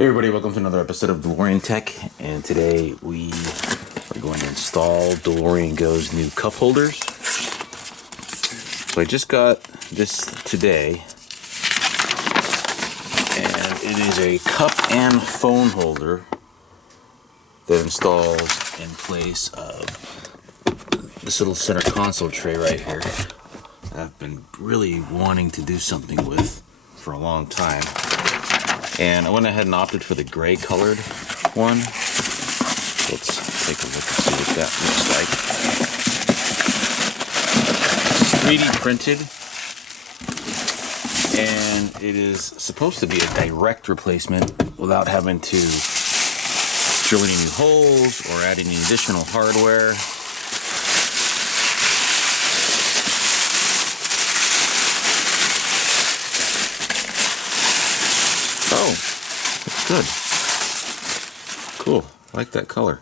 Hey everybody, welcome to another episode of DeLoreanTECH, and today we are going to install DeLorean Go's new cup holders. So I just got this today, and it is a cup and phone holder that installs in place of this little center console tray right here. I've been really wanting to do something with for a long time. And I went ahead and opted for the gray colored one. Let's take a look and see what that looks like. It's 3D printed, and it is supposed to be a direct replacement without having to drill any new holes or add any additional hardware. Oh, that's good. Cool. I like that color.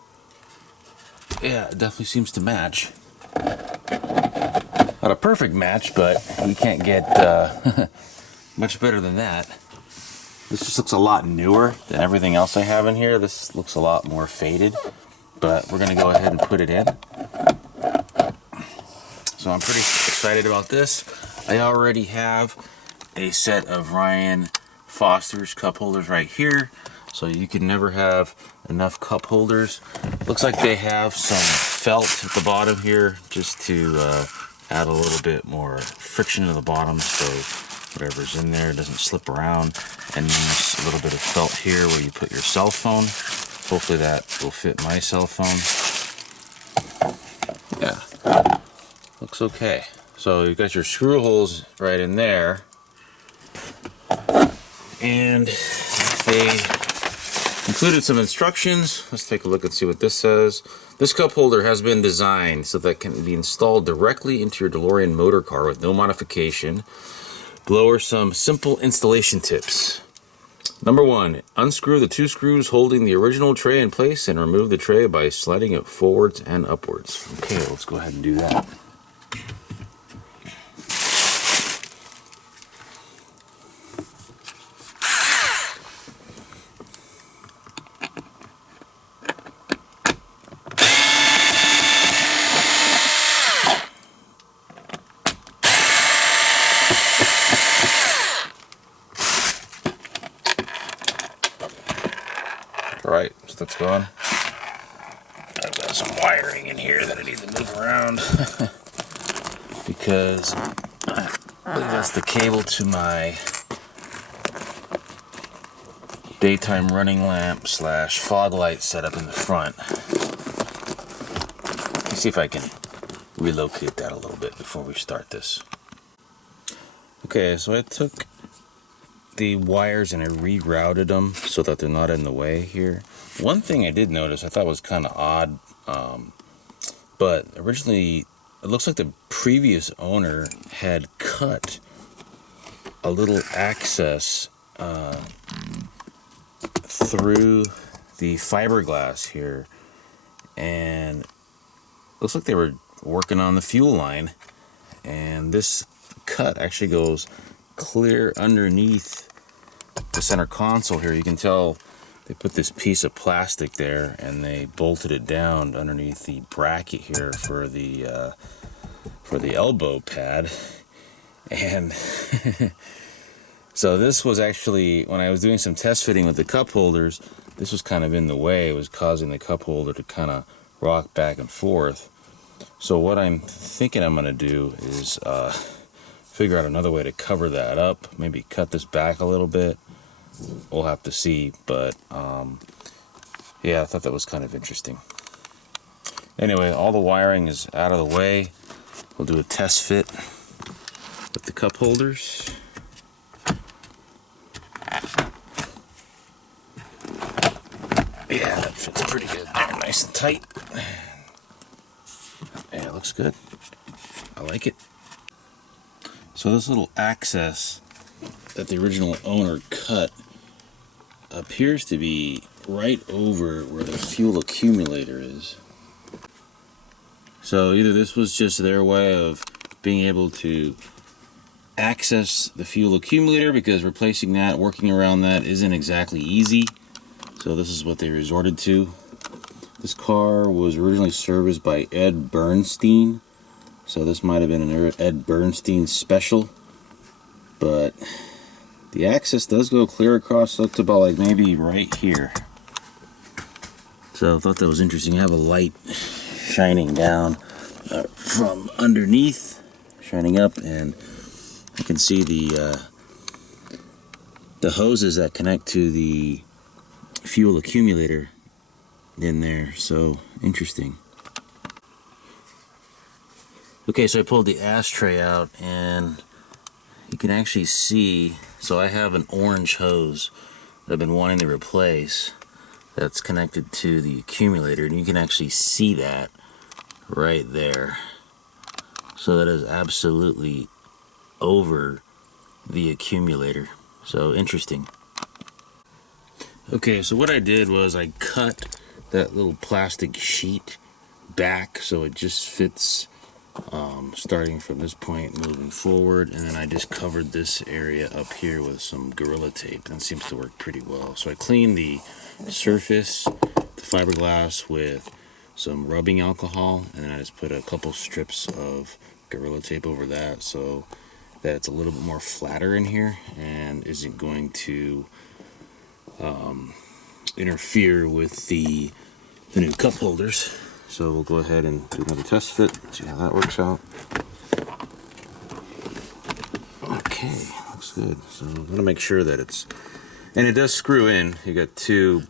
Yeah, it definitely seems to match. Not a perfect match, but you can't get much better than that. This just looks a lot newer than everything else I have in here. This looks a lot more faded, but we're going to go ahead and put it in. So I'm pretty excited about this. I already have a set of Ryan Foster's cup holders right here, so you can never have enough cup holders. Looks like they have some felt at the bottom here just to add a little bit more friction to the bottom so whatever's in there doesn't slip around, and then there's a little bit of felt here where you put your cell phone. Hopefully that will fit my cell phone. Yeah, looks okay. So you've got your screw holes right in there, and they included some instructions. Let's take a look and see what this says. This cup holder has been designed so that it can be installed directly into your DeLorean motor car with no modification. Below are some simple installation tips. Number 1, unscrew the 2 screws holding the original tray in place and remove the tray by sliding it forwards and upwards. Okay, let's go ahead and do that. Right, so that's gone. I've got some wiring in here that I need to move around because I believe that's the cable to my daytime running lamp / fog light setup in the front. Let me see if I can relocate that a little bit before we start this. Okay, so I took the wires and I rerouted them so that they're not in the way here. One thing I did notice I thought was kind of odd, but originally it looks like the previous owner had cut a little access through the fiberglass here, and looks like they were working on the fuel line, and this cut actually goes clear underneath the center console here. You can tell they put this piece of plastic there and they bolted it down underneath the bracket here for the elbow pad. And so this was actually, when I was doing some test fitting with the cup holders, this was kind of in the way. It was causing the cup holder to kind of rock back and forth. So what I'm thinking I'm going to do is figure out another way to cover that up. Maybe cut this back a little bit. We'll have to see, but yeah, I thought that was kind of interesting. Anyway, all the wiring is out of the way. We'll do a test fit with the cup holders. Yeah, that fits pretty good there, nice and tight. Yeah, it looks good. I like it. So this little access that the original owner cut appears to be right over where the fuel accumulator is. So either this was just their way of being able to access the fuel accumulator, because replacing that, working around that isn't exactly easy. So this is what they resorted to. This car was originally serviced by Ed Bernstein, so this might have been an Ed Bernstein special, but the axis does go clear across up to about like maybe right here. So I thought that was interesting. I have a light shining down from underneath, shining up, and I can see the hoses that connect to the fuel accumulator in there. So interesting. Okay, so I pulled the ashtray out and you can actually see, so I have an orange hose that I've been wanting to replace that's connected to the accumulator, and you can actually see that right there. So that is absolutely over the accumulator. So interesting. Okay, so what I did was I cut that little plastic sheet back so it just fits, starting from this point moving forward, and then I just covered this area up here with some Gorilla Tape, and it seems to work pretty well. So I cleaned the surface, the fiberglass, with some rubbing alcohol, and then I just put a couple strips of Gorilla Tape over that so that it's a little bit more flatter in here and isn't going to interfere with the new cup holders. So we'll go ahead and do another test fit, see how that works out. Okay, looks good. So I'm gonna make sure that it's, and it does screw in. You got two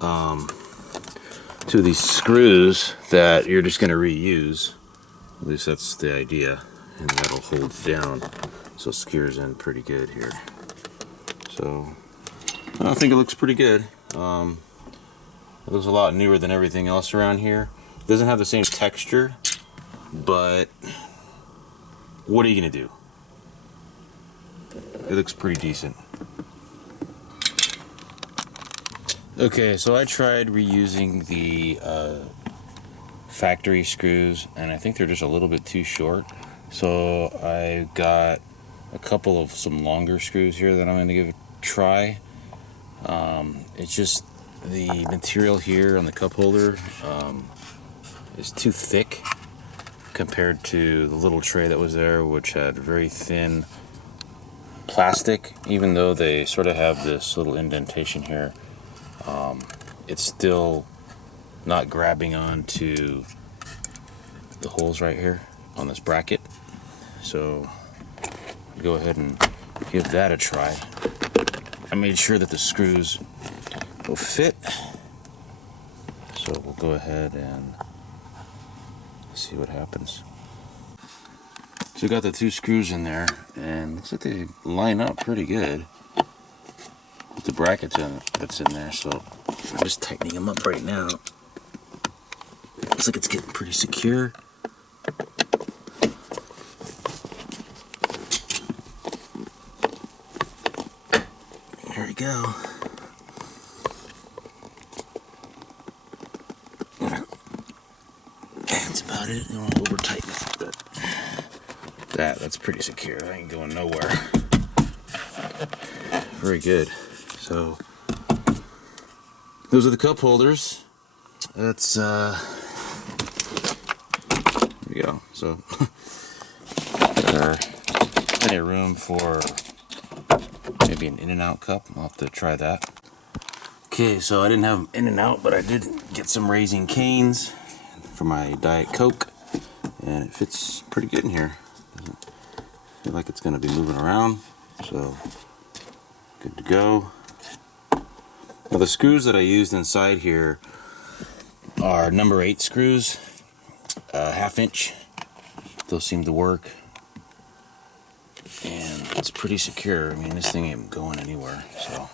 of these screws that you're just gonna reuse. At least that's the idea, and that'll hold it down so it secures in pretty good here. So I think it looks pretty good. It looks a lot newer than everything else around here. It doesn't have the same texture, but what are you gonna do? It looks pretty decent. Okay, so I tried reusing the factory screws, and I think they're just a little bit too short. So I got a couple of some longer screws here that I'm going to give a try. It's just the material here on the cup holder is too thick compared to the little tray that was there, which had very thin plastic. Even though they sort of have this little indentation here, it's still not grabbing onto the holes right here on this bracket. So go ahead and give that a try. I made sure that the screws will fit, so we'll go ahead and see what happens. So we got the two screws in there, and looks like they line up pretty good with the brackets that's in there. So I'm just tightening them up right now. Looks like it's getting pretty secure. There we go. That's about it. I don't want to over tighten it, but that's pretty secure. That ain't going nowhere. Very good. So those are the cup holders. That's there we go. So plenty of room for maybe an In-N-Out cup. I'll have to try that. Okay, so I didn't have them In-N-Out, but I did get some Raising Cane's for my Diet Coke, and it fits pretty good in here. Doesn't feel like it's going to be moving around, so good to go. Now the screws that I used inside here are number 8 screws, 1/2 inch. Those seem to work, and it's pretty secure. I mean, this thing ain't going anywhere, so.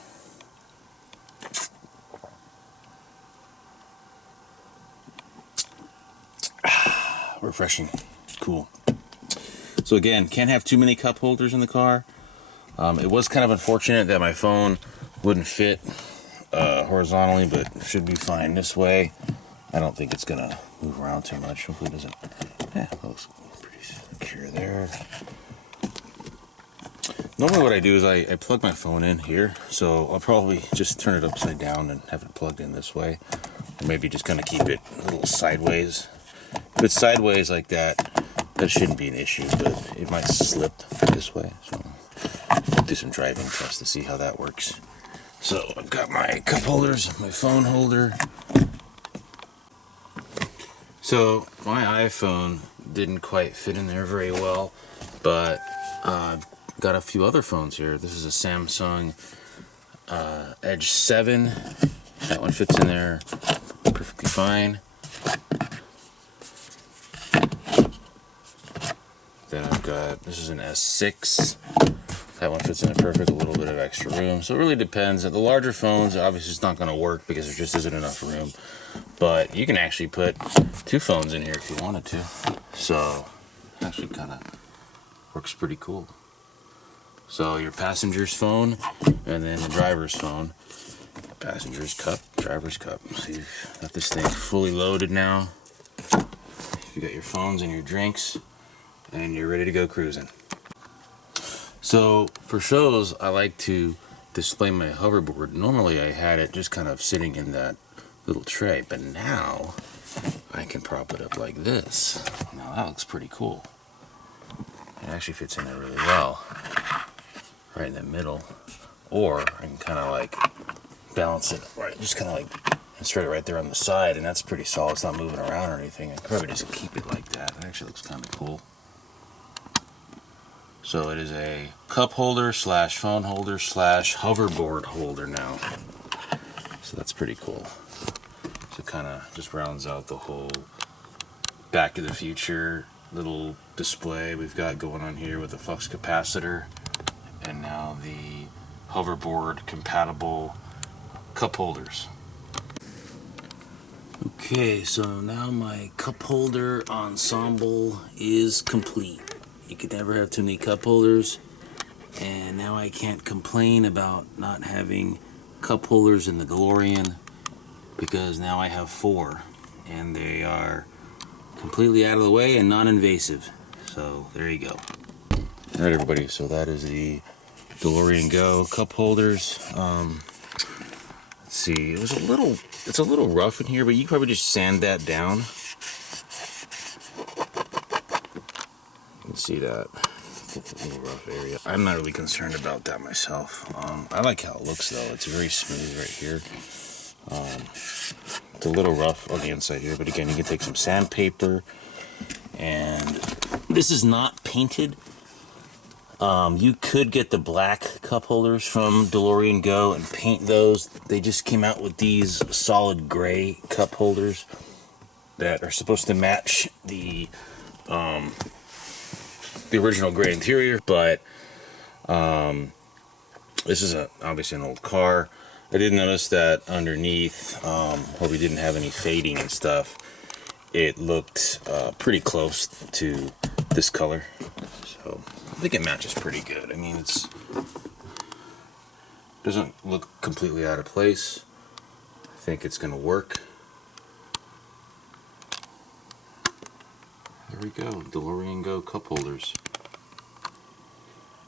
Refreshing. Cool. So again, can't have too many cup holders in the car. It was kind of unfortunate that my phone wouldn't fit horizontally, but should be fine this way. I don't think it's gonna move around too much. Hopefully it doesn't. Yeah, that looks pretty secure there. Normally what I do is I plug my phone in here, so I'll probably just turn it upside down and have it plugged in this way. Or maybe just kind of keep it a little sideways. If it's sideways like that, that shouldn't be an issue, but it might slip this way. So I'll do some driving tests to see how that works. So I've got my cup holders, my phone holder. So my iPhone didn't quite fit in there very well, but I've got a few other phones here. This is a Samsung Edge 7. That one fits in there perfectly fine. Then I've got, this is an S6. That one fits in there perfect, a little bit of extra room. So it really depends. The larger phones, obviously it's not going to work because there just isn't enough room. But you can actually put 2 phones in here if you wanted to. So it actually kind of works pretty cool. So your passenger's phone and then the driver's phone. Passenger's cup, driver's cup. So you've got this thing fully loaded now. You got your phones and your drinks, and you're ready to go cruising. So for shows, I like to display my hoverboard. Normally I had it just kind of sitting in that little tray, but now I can prop it up like this. Now that looks pretty cool. It actually fits in there really well, right in the middle. Or I can kind of like balance it, right, just kind of like insert it right there on the side, and that's pretty solid. It's not moving around or anything. I could probably just keep it like that. It actually looks kind of cool. So it is a cup holder slash phone holder slash hoverboard holder now. So that's pretty cool. So it kind of just rounds out the whole Back to the Future little display we've got going on here with the flux capacitor and now the hoverboard compatible cup holders. Okay, so now my cup holder ensemble is complete. You could never have too many cup holders, and now I can't complain about not having cup holders in the DeLorean because now I have 4 and they are completely out of the way and non-invasive. So there you go. Alright everybody, so that is the DeLorean Go cup holders. Let's see, it's a little rough in here, but you can probably just sand that down. You can see that. It's a little rough area. I'm not really concerned about that myself. I like how it looks though. It's very smooth right here. It's a little rough on the inside here, but again, you can take some sandpaper, and this is not painted. You could get the black cup holders from DeLorean Go and paint those. They just came out with these solid gray cup holders that are supposed to match the original gray interior, but this is obviously an old car. I did notice that underneath, where we didn't have any fading and stuff, it looked pretty close to this color. So I think it matches pretty good. I mean, it doesn't look completely out of place. I think it's gonna work. There we go, DeLorean Go cup holders.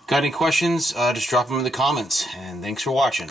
Got any questions? Just drop them in the comments, and thanks for watching.